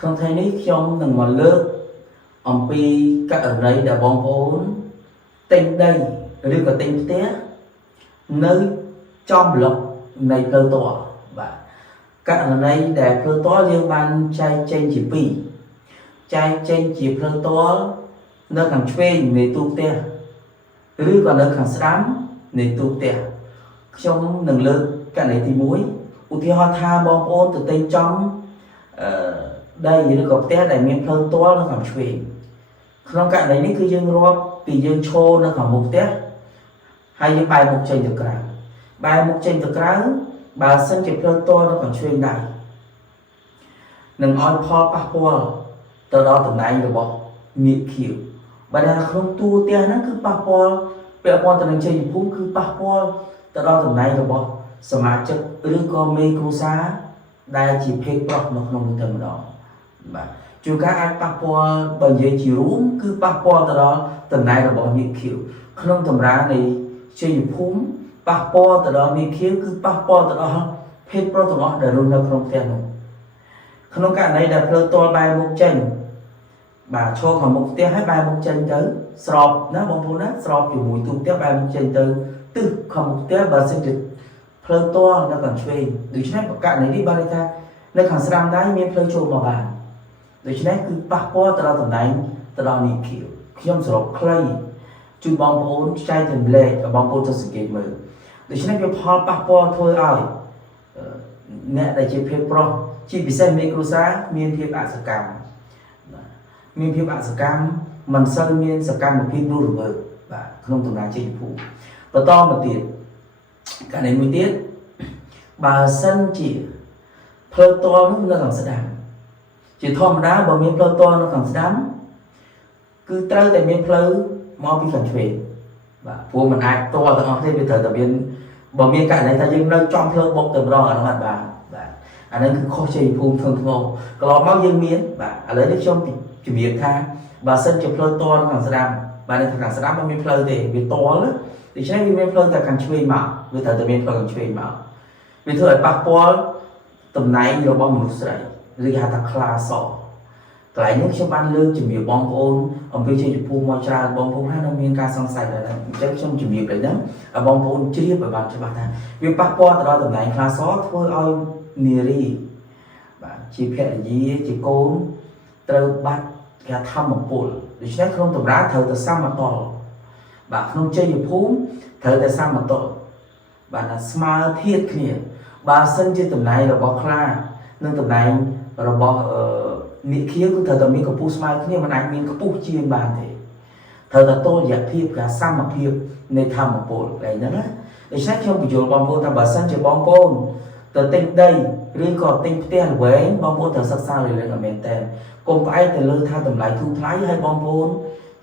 không thấy ní trong đừng mà lướt ông pi các ở đây đã bong vốn tinh đâyឬក៏tinhផ្ទះនៅចំប្លុកនៃផ្លូវតបាទករណីដែលផ្លូវតយើងបានចែកចេញជាពីរចែកចេញជាផ្លូវតនៅខាងឆ្វេងនៃទូផ្ទះឬក៏នៅខាងស្ដាំនៃទូផ្ទះខ្ញុំនឹងលើកករណីទី1ឧទាហរណ៍ថាបងប្អូនទៅទិញចំដីឬក៏ផ្ទះដែលមានផ្លូវតនៅខាងឆ្វេងក្នុងករណីនេះគឺយើងរាប់ពីយើងឈរនៅខាងមុខផ្ទះហើយយើងបែរមុខចេញទៅក្រៅបែរមុខចេញទៅក្រៅបើសិនជាផ្លូវតនៅខាងឆ្វេងដែរនឹងឲ្យផលប៉ះពាល់ទៅដល់តំណែងរបស់មាគខៀវបើថាក្នុងទូផ្ទះហ្នឹងគឺប៉ះពាល់ពាក់ព័ន្ធទៅនឹងជ័យភូមិគឺប៉ះពាល់ទៅដល់តំណែងរបស់សមាជិកឬក៏មេគ្រួសារដែលជាភេទប្រុសនៅក្នុងនោះតែម្ដងបាទជួនកាលអាចប៉ះពាល់បើនិយាយជារួមគឺប៉ះពាល់ទៅដល់តំណែងរបស់មាគខៀវក្នុងតម្រានៃជ័យភូមិប៉ះពាល់ទៅដល់មាគខៀវគឺប៉ះពាល់ទៅដល់ភេទប្រុសទាំងអស់ដែលរស់នៅក្នុងផ្ទះនោះក្នុងករណីដែលផ្លូវតបែរមុខចេញបាទឈរខាងមុខផ្ទះហើយបែរមុខចេញទៅស្របណាបងប្អូនណាស្របជាមួយទូផ្ទះបែរមុខចេញទៅទិសខាងមុខផ្ទះបើសិនជាផ្លូវតនៅខាងឆ្វេងដូច្នេះករណីនេះបានន័យថានៅខាងស្ដាំដែរមានផ្លូវចូលមកបានដូច្នេះគឺប៉ះពាល់ទៅដល់តំណែងទៅដល់មាគខៀវខ្ញុំសរុបខ្លីជួយបងប្អូនចែកចម្លែកឲ្យបងប្អូនទៅសង្កេតមើលដូច្នេះវាផលប៉ះពាល់ធ្វើឲ្យអ្នកដែលជាភេទប្រុសជាពិសេសមេគ្រួសារមានភាពអសកម្មមានភាពអសកម្មមិនសូវមានសកម្មភាពរស់រវើកបាទក្នុងតំណែងជ័យភូមិបន្តមកទៀតករណីមួយទៀតបើសិនជាផ្លូវតនោះនៅខាងស្ដាំជាធម្មតាបើមានផ្លូវតនៅខាងស្ដាំគឺត្រូវតែមានផ្លូវមកពីខាងឆ្វេងបាទព្រោះมันអាចតទាំងអស់ទេវាត្រូវតែមានបើមានករណីថាយើងនៅចំផ្លូវបុកទៅម្ដងអានោះអត់បានបាទអានេះគឺខុសជ័យភូមិធ្ងន់ធ្ងរកន្លងមកយើងមានបាទឥឡូវនេះខ្ញុំជំរាបថាបើសិនជាផ្លូវតខាងស្ដាំបាទនៅខាងស្ដាំមិនមានផ្លូវទេវាតលដូច្នេះវាមានផ្លូវតែខាងឆ្វេងមកវាត្រូវតែមានផ្លូវខាងឆ្វេងមកវាធ្វើឲ្យប៉ះពាល់តំណែងរបស់មនុស្សស្រីឬគេហៅថាខ្លាសកន្លែងនេះខ្ញុំបានលើកជំរាបបងប្អូនអំពីជ័យភូមិមកច្រើនបងប្អូនថានៅមានការសង្ស័យដែរអញ្ចឹងខ្ញុំជំរាបទៅហ្នឹងឲ្យបងប្អូនជ្រាបឲ្យបានច្បាស់ថាវាប៉ះពាល់ទៅដល់តំណែងខ្លាសធ្វើឲ្យនារីបាទជាភរិយាជាកូនត្រូវបាត់គេថាធម្មពលដូច្នេះក្នុងតម្រាត្រូវតែសមតលបាទក្នុងជ័យភូមិត្រូវតែសមតលបាទថាស្មើធាតុគ្នាបើសិនជាតំណែងរបស់ខ្លានិងតំណែងរបស់មាគខៀវគឺត្រូវតែមានកម្ពស់ស្មើគ្នាមិនអាចមានកម្ពស់ជាងបានទេត្រូវតែតុល្យភាពការសមភាពនៃធម្មពលតែហ្នឹងណាដូច្នេះខ្ញុំបញ្យល់បងប្អូនថាបើសិនជាបងប្អូនទៅទិញដីឬក៏ទិញផ្ទះល្វែងបងប្អូនត្រូវសិក្សាលើរឿងឲ្យមែនតើកុំផ្អែកទៅលើថាតម្លៃធូរថ្លៃហើយបងប្អូន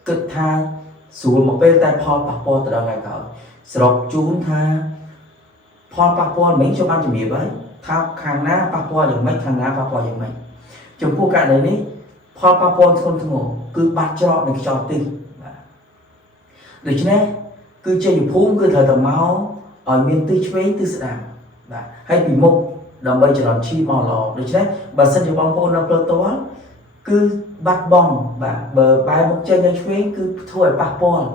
គិតថាស្រួលមកពេលតែផលប៉ះពាល់ទៅដល់ថ្ងៃក្រោយស្របជូនថាផលប៉ះពាល់មិញខ្ញុំបានជំរាបហើយថាខាងណាប៉ះពាល់យ៉ាងម៉េចខាងណាប៉ះពាល់យ៉ាងម៉េចចំពោះករណីនេះផលប៉ះពាល់ធ្ងន់ធ្ងរគឺបាត់ច្រកនៃខ្យល់ទិសបាទដូច្នេះគឺជ័យភូមិគឺត្រូវតែមកឲ្យមានទិសឆ្វេងទិសស្ដាំបាទហើយពីមុខដើម្បីចរន្តឈីមកល្អដូច្នេះបើសិនជាបងប្អូននៅផ្លូវតល់គឺបាត់បង់បាទបើបែរមុខចេញទៅឆ្វេងគឺធ្វើឲ្យប៉ះពាល់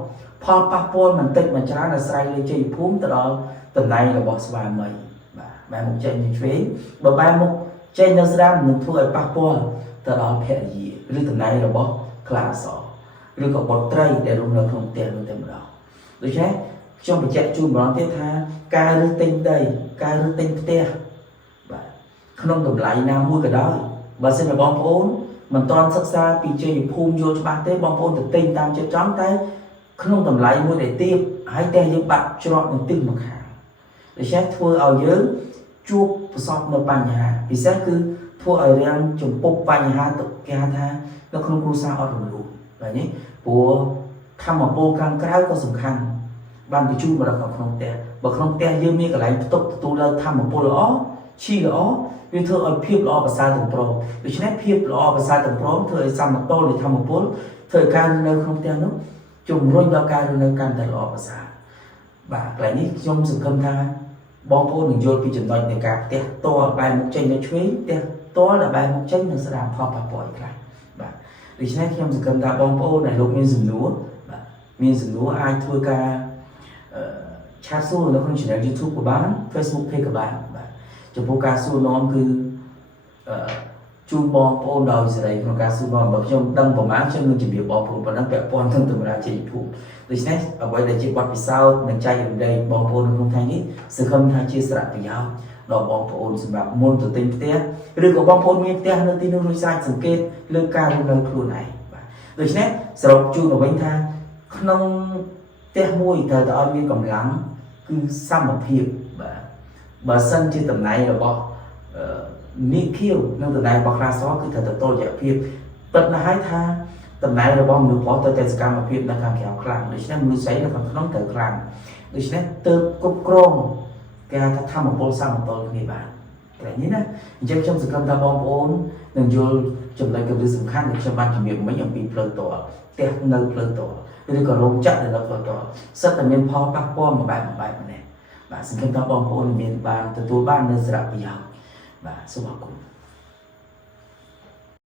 ផលប៉ះពាល់មិនតិចមិនច្រើនអាស្រ័យលើជ័យភូមិទៅដល់តំណែងរបស់ស្វាមីបាទបែរមុខចេញទៅឆ្វេងបើបែរមុខចេញនៅស្ដាំនឹងធ្វើឲ្យប៉ះពាល់ទៅដល់ភរិយាឬតំណែងរបស់ខ្លាសឬក៏បុត្រីដែលរស់នៅក្នុងផ្ទះនោះតែម្ដងដូច្នេះខ្ញុំបញ្ជាក់ជូនម្ដងទៀតថាការរើសទិញដីការរើសទិញផ្ទះបាទក្នុងតម្លៃណាមួយក៏ដោយបើសិនជាបងប្អូនមិនទាន់សិក្សាពីជ័យភូមិយល់ច្បាស់ទេបងប្អូនទៅទិញតាមចិត្តចង់តែក្នុងតម្លៃមួយដែលទាបហើយតែយើងបាត់ច្រកនឹងទិសមកខាងដូច្នេះធ្វើឲ្យយើងជួបប្រសពនៅបញ្ហាពិសេសគឺធ្វើឲ្យរាំងចំពោះបញ្ហាទៅគេហៅថានៅក្នុងគ្រួសារអត់រលូនបាទនេះព្រោះធម្មពលខាងក្រៅក៏សំខាន់បានបញ្ជូនមកដល់ក្នុងផ្ទះបើក្នុងផ្ទះយើងមានកន្លែងផ្ទុកទទួលលើធម្មពលល្អឈីល្អវាធ្វើឲ្យភាពល្អប្រសើរទាំងព្រមដូច្នេះភាពល្អប្រសើរទាំងព្រមធ្វើឲ្យសមតុល្យនៃធម្មពលធ្វើឲ្យការនៅក្នុងផ្ទះនោះជំរុញដល់ការនៅកាន់តែល្អប្រសើរបាទកន្លែងនេះខ្ញុំសង្ឃឹមថាបងប្អូននឹងយល់ពីចំណុចនៃការផ្ទះតបែរមុខចេញនៅឆ្វេងផ្ទះត ទាល់ដែលបែរមុខចេញនឹងស្ដាប់ផលប៉ះពាល់ខ្លះបាទដូច្នេះខ្ញុំសង្ឃឹមថាបងប្អូនដែលលោកមានសំណួរបាទមានសំណួរអាចធ្វើការឆាតសួរនៅក្នុង channel YouTube ក៏បាន Facebook page ក៏បានបាទចំពោះការសួរនាំគឺជួបបងប្អូនដោយសេរីក្នុងការសួរនាំបើខ្ញុំដឹងប្រមាណខ្ញុំនឹងជម្រាបបងប្អូនប៉ុណ្ណឹងពាក់ព័ន្ធនឹងតម្រាជ័យភូមិដូច្នេះអ្វីដែលជាបទពិសោធន៍និងចែករំលែកបងប្អូនក្នុងថ្ងៃនេះសង្ឃឹមថាជាសារៈប្រយោជន៍ដល់បងប្អូនសម្រាប់មុនទៅទិញផ្ទះឬក៏បងប្អូនមានផ្ទះនៅទីនោះរួចស្រេចសង្កេតលើការរស់នៅខ្លួនឯងបាទដូច្នេះសរុបជូនទៅវិញថាក្នុងផ្ទះមួយត្រូវតែឲ្យមានកម្លាំងគឺសមភាពបាទបើសិនជាតំណែងរបស់នេះខៀវនិងតំណែងរបស់ខ្លាសគឺត្រូវតែតុល្យភាពពិតណាស់ហើយថាតំណែងរបស់មនុស្សប្រុសទៅតែសកម្មភាពនៅខាងក្រៅខ្លាំងដូច្នេះមនុស្សស្រីនៅខាងក្នុងត្រូវខ្លាំងដូច្នេះទើបគ្រប់គ្រងគេថាធម្មពលសមតុល្យគ្នាបានតែនេះណាអញ្ចឹងខ្ញុំសង្ឃឹមថាបងប្អូននឹងយល់ចំណុចគន្លឹះសំខាន់ដែលខ្ញុំបានជំរាបមិញអំពីផ្លូវតផ្ទះនៅផ្លូវតឬក៏រោងចក្រនៅផ្លូវតសិតតែមានផលប៉ះពាល់មួយបែបម្នាក់បាទសង្ឃឹមថាបងប្អូនមានបានទទួលបាននូវសារៈប្រយោជន៍បាទសូមអរគុណ